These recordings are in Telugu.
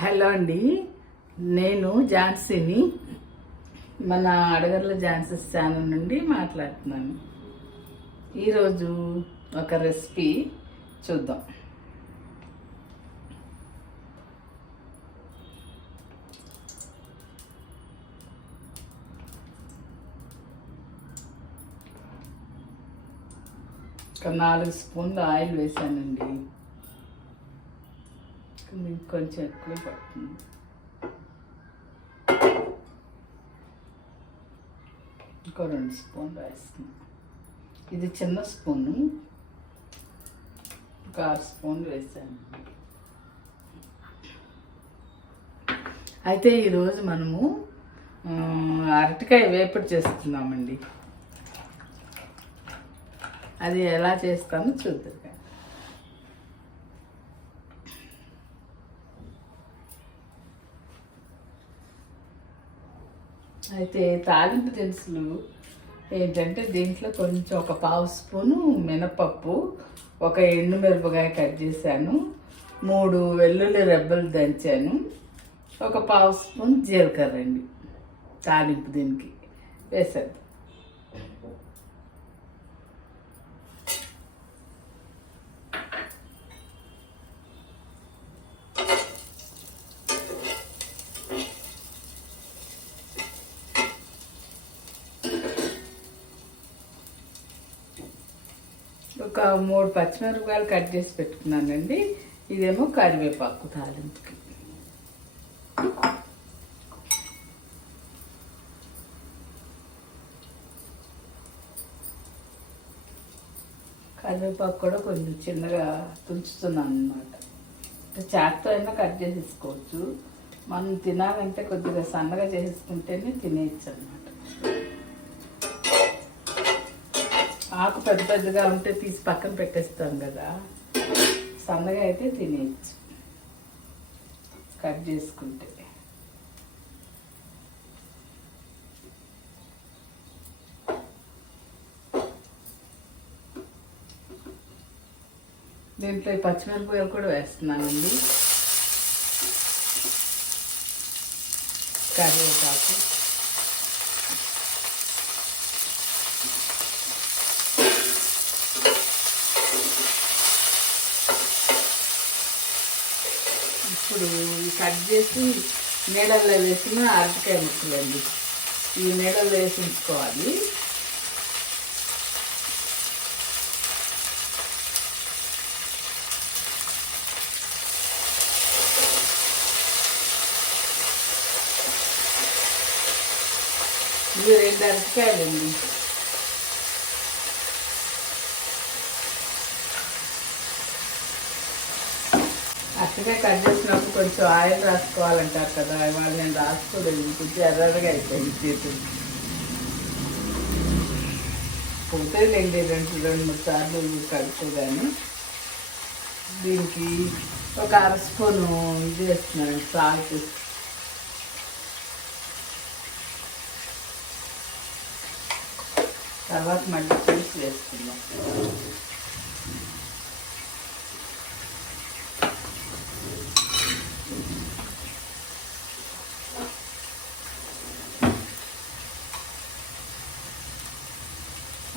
హలో అండి, నేను ఝాన్సీని. మన అడగర్ల ఝాన్సీ ఛానల్ నుండి మాట్లాడుతున్నాను. ఈరోజు ఒక రెసిపీ చూద్దాం. ఒక 4 స్పూన్లు ఆయిల్ వేసానండి. మీకు కొంచెం ఎక్కువ పడుతుంది. ఇంకో 2 స్పూన్లు వేస్తున్నాను. ఇది చిన్న స్పూను, ఒక 6 స్పూన్లు వేసాను. అయితే ఈరోజు మనము అరటికాయ వేపుడు చేస్తున్నామండి. అది ఎలా చేస్తామో చూద్దాం. అయితే తాలింపు దినుసులు ఏంటంటే దీంట్లో కొంచెం ఒక 1/2 స్పూను మినపప్పు, ఒక ఎండుమిరపకాయ కట్ చేశాను, 3 వెల్లుల్లి రెబ్బలు దంచాను, ఒక 1/2 స్పూన్ జీలకర్ర అండి. తాలింపు దీనికి వేసాను. ఒక 3 పచ్చిమిరపకాయలు కట్ చేసి పెట్టుకున్నానండి. ఇదేమో కరివేపాకు తాలింపుకి. కరివేపాకు కూడా కొంచెం చిన్నగా తుంచుతున్నాను అన్నమాట. చాకుతో అయినా కట్ చేసేసుకోవచ్చు. మనం తినాలంటే కొద్దిగా సన్నగా చేసేసుకుంటేనే తినేయచ్చు అన్నమాట. ఆకు పెద్ద పెద్దగా ఉంటే తీసి పక్కన పెట్టేస్తాం కదా, సన్నగా అయితే తినేయచ్చు కట్ చేసుకుంటే. దీంట్లో ఈ పచ్చిమిరపకాయలు కూడా వేస్తున్నానండి, కరివేపాకు, ఇప్పుడు కట్ చేసి నీళ్ళల్లో వేసిన అరటికాయ ముక్కలండి. ఈ నీళ్ళల్లో వేసి ఉంచుకోవాలి. ఇవి 2 అరటికాయలండి. అరటికాయ కట్ చేసినప్పుడు కొంచెం ఆయిల్ రాసుకోవాలంటారు కదా, ఇవాళ నేను రాసుకోలేదు. కొంచెం ఎర్రగా అయిపోయింది చేతులు. పోతేలేండి 2-3 సార్లు కడుపు. కానీ దీనికి ఒక 1/2 స్పూను ఇది వేస్తున్నాను, సాల్ట్. తర్వాత మళ్ళీ చూసి వేసుకుందాం.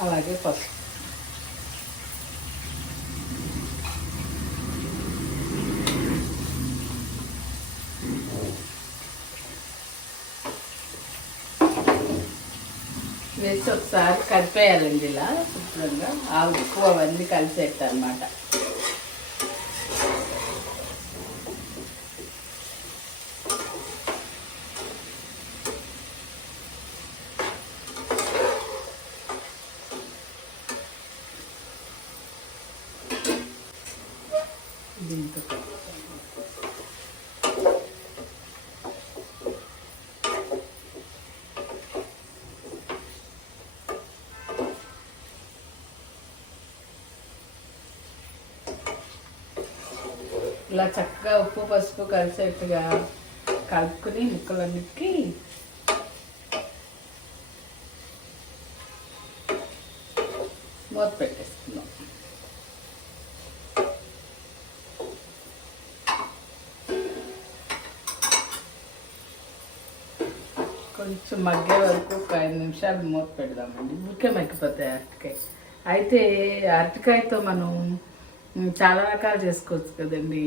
అలాగే పసుపు. వేసి ఒకసారి కలిపేయాలండి ఇలా శుభ్రంగా. ఆవు ఉప్పు అవన్నీ కలిసేటన్నమాట. దీంతో ఇలా చక్కగా ఉప్పు పసుపు కలిసేట్టుగా కలుపుకుని ముక్కలన్నిటికీ మూత పెట్టేసుకుందాం. కొంచెం మగ్గే వరకు ఒక 5 నిమిషాలు మూత పెడదామండి. ఊరికే మగ్గిపోతాయి అరటికాయ. అయితే అరటికాయతో మనం చాలా రకాలు చేసుకోవచ్చు కదండి.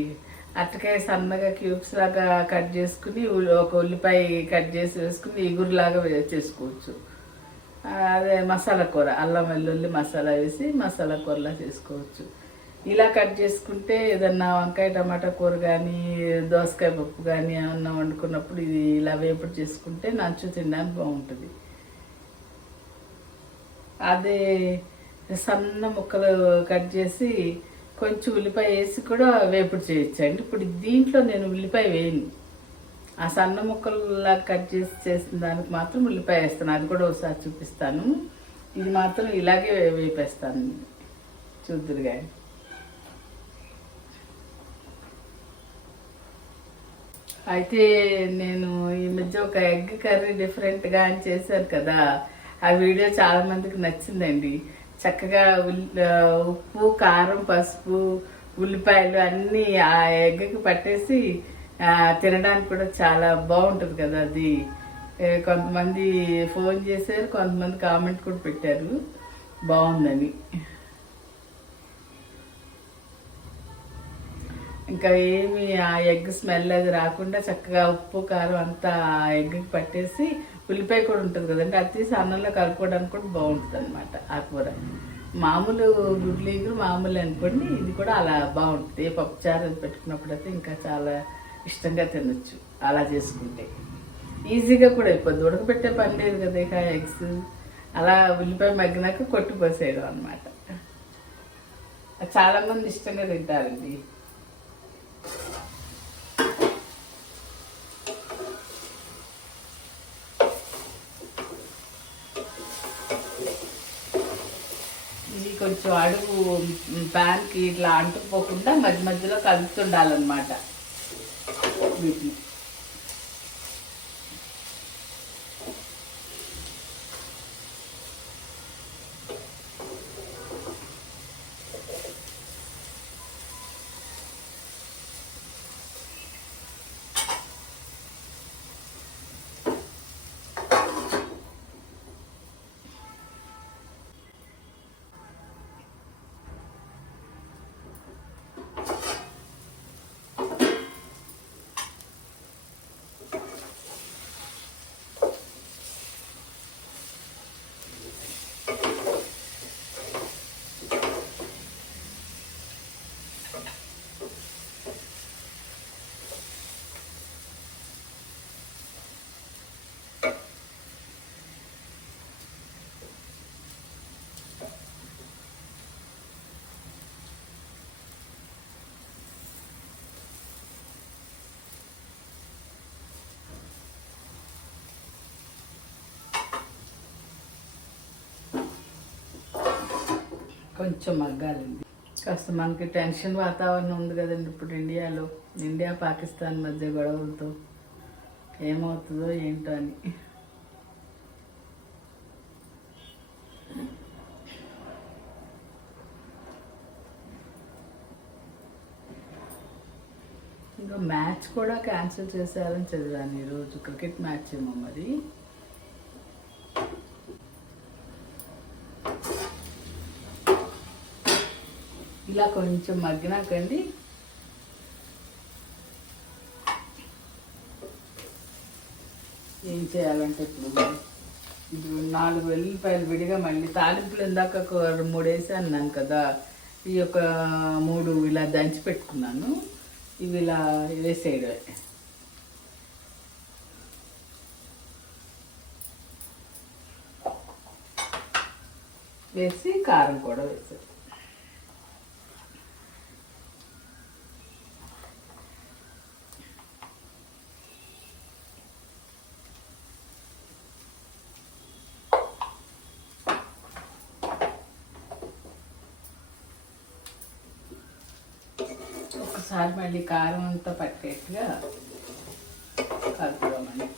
అరటికాయ సన్నగా క్యూబ్స్ లాగా కట్ చేసుకుని ఒక ఉల్లిపాయ కట్ చేసి వేసుకుని ఇగురులాగా చేసుకోవచ్చు. అదే మసాలా కూర, అల్లం వెల్లుల్లి మసాలా వేసి మసాలా కూరలా చేసుకోవచ్చు. ఇలా కట్ చేసుకుంటే ఏదన్నా వంకాయ టమాటా కూర కానీ దోసకాయ పప్పు కానీ ఏమన్నా వండుకున్నప్పుడు ఇది ఇలా వేపుడు చేసుకుంటే నంచు తినడానికి బాగుంటుంది. అదే సన్న ముక్కలు కట్ చేసి కొంచెం ఉల్లిపాయ వేసి కూడా వేపుడు చేయొచ్చండి. ఇప్పుడు దీంట్లో నేను ఉల్లిపాయ వేయను. ఆ సన్న ముక్కల్లా కట్ చేసి చేసిన దానికి మాత్రం ఉల్లిపాయ వేస్తాను. అది కూడా ఒకసారి చూపిస్తాను. ఇది మాత్రం ఇలాగే వేపేస్తాను, చూద్దురు కానీ. అయితే నేను ఈ మధ్య ఒక ఎగ్ కర్రీ డిఫరెంట్గా అని చేశాను కదా, ఆ వీడియో చాలామందికి నచ్చిందండి. చక్కగా ఉప్పు, కారం, పసుపు, ఉల్లిపాయలు అన్నీ ఆ ఎగ్కి పట్టేసి తినడానికి కూడా చాలా బాగుంటుంది కదా అది. కొంతమంది ఫోన్ చేశారు, కొంతమంది కామెంట్ కూడా పెట్టారు బాగుందని. ఇంకా ఏమి ఆ ఎగ్ స్మెల్ అది రాకుండా చక్కగా ఉప్పు కారం అంతా ఆ ఎగ్కి పట్టేసి, ఉల్లిపాయ కూడా ఉంటుంది కదండి, అది తీసి అన్నంలో కలుపుకోవడానికి కూడా బాగుంటుంది అనమాట. ఆ కూర మామూలు గుడ్లీగురు మామూలు అనుకోండి, ఇది కూడా అలా బాగుంటుంది. పప్పుచారు అది పెట్టుకున్నప్పుడు అయితే ఇంకా చాలా ఇష్టంగా తినొచ్చు అలా చేసుకుంటే. ఈజీగా కూడా అయిపోద్ది, ఉడకబెట్టే పని లేదు కదా. ఇక ఎగ్స్ అలా ఉల్లిపాయ మగ్గినాక కొట్టిపోసేయడం అనమాట. చాలామంది ఇష్టంగా తింటారండి. ఇది కొంచెం అడుగు ప్యాన్కి ఇట్లా అంటుకుపోకుండా మధ్య మధ్యలో కలుపుతుండాలన్నమాట వీటిని. కొంచెం మగ్గాలండి. కాస్త మనకి టెన్షన్ వాతావరణం ఉంది కదండి ఇప్పుడు ఇండియాలో. ఇండియా పాకిస్తాన్ మధ్య గొడవలతో ఏమవుతుందో ఏంటో అని. ఇంకా మ్యాచ్ కూడా క్యాన్సిల్ చేశారని చదివాను ఈరోజు. క్రికెట్ మ్యాచ్ ఏమో మరి. ఇలా కొంచెం మగ్గినాకండి ఏం చేయాలంటే ఇప్పుడు 4 వెల్లుల్లిపాయలు విడిగా మళ్ళీ తాలింపులు ఇందాక 3 వేసి అన్నాను కదా, ఈ యొక్క 3 ఇలా దంచి పెట్టుకున్నాను. ఇవి ఇలా వేసేయడమే. వేసి కారం కూడా వేసాను. ఒకసారి మళ్ళీ కారం అంతా పట్టేట్టుగా కలుపుదామండి.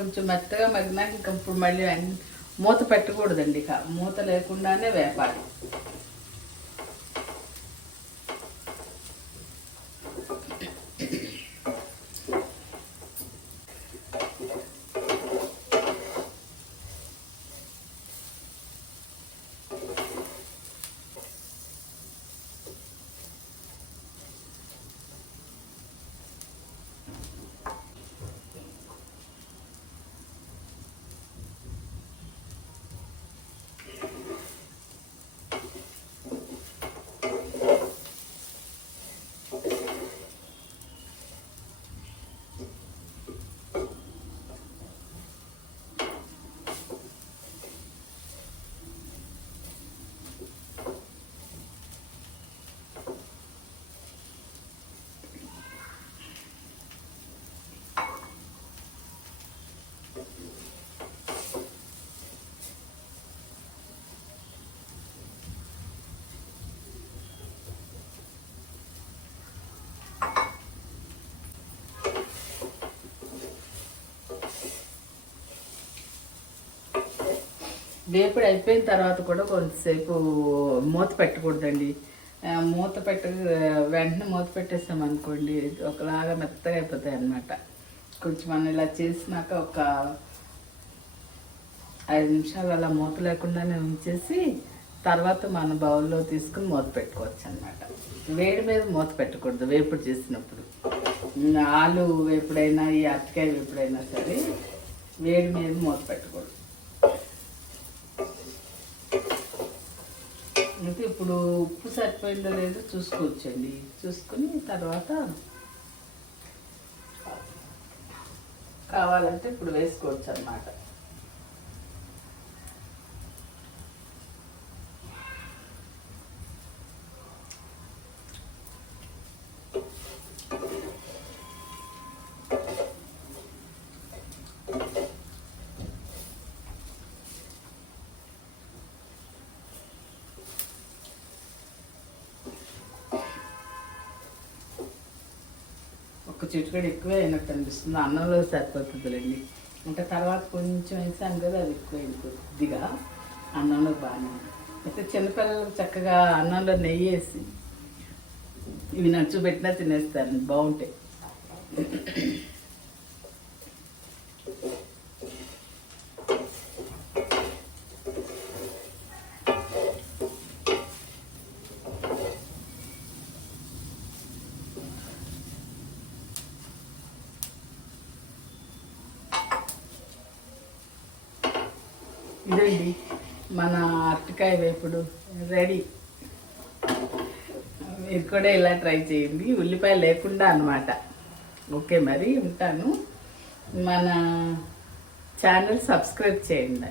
కొంచెం మెత్తగా మగ్గినాక ఇంకా ఇప్పుడు మళ్ళీ మూత పెట్టకూడదండి, ఇక మూత లేకుండానే వేపాలి. వేపుడు అయిపోయిన తర్వాత కూడా కొంతసేపు మూత పెట్టకూడదండి. వెంటనే మూత పెట్టేసామనుకోండి ఒకలాగా మెత్తగా అయిపోతాయి అన్నమాట. కొంచెం మనం ఇలా చేసినాక ఒక 5 నిమిషాలు అలా మూత లేకుండానే ఉంచేసి తర్వాత మన బౌల్లో తీసుకుని మూత పెట్టుకోవచ్చు అన్నమాట. వేడి మీద మూత పెట్టకూడదు వేపుడు చేసినప్పుడు. ఆలు వేపుడైనా ఈ అరటికాయ వేపుడైనా సరే వేడి మీద మూత పెట్టకూడదు. అయితే ఇప్పుడు ఉప్పు సరిపోయిందో లేదో చూసుకోవచ్చండి. చూసుకుని తర్వాత కావాలంటే ఇప్పుడు వేసుకోవచ్చు అన్నమాట. ఒక చిటికెడు ఎక్కువే అయినట్టు అనిపిస్తుంది, అన్నంలో సరిపోతుందిలేండి. ఇంకా తర్వాత కొంచెం వేసాను కదా, అది ఎక్కువైంది కొద్దిగా అన్నంలో బాగానే. అయితే చిన్నపిల్లలకు చక్కగా అన్నంలో నెయ్యి వేసి ఇవి నచ్చు పెట్టినా తినేస్తాను, బాగుంటాయి. ఇదండి మన అరటికాయ వేపుడు రెడీ. మీరు కూడా ఇలా ట్రై చేయండి, ఉల్లిపాయ లేకుండా అన్నమాట. ఓకే, మరి ఉంటాను. మన ఛానల్ సబ్స్క్రైబ్ చేయండి.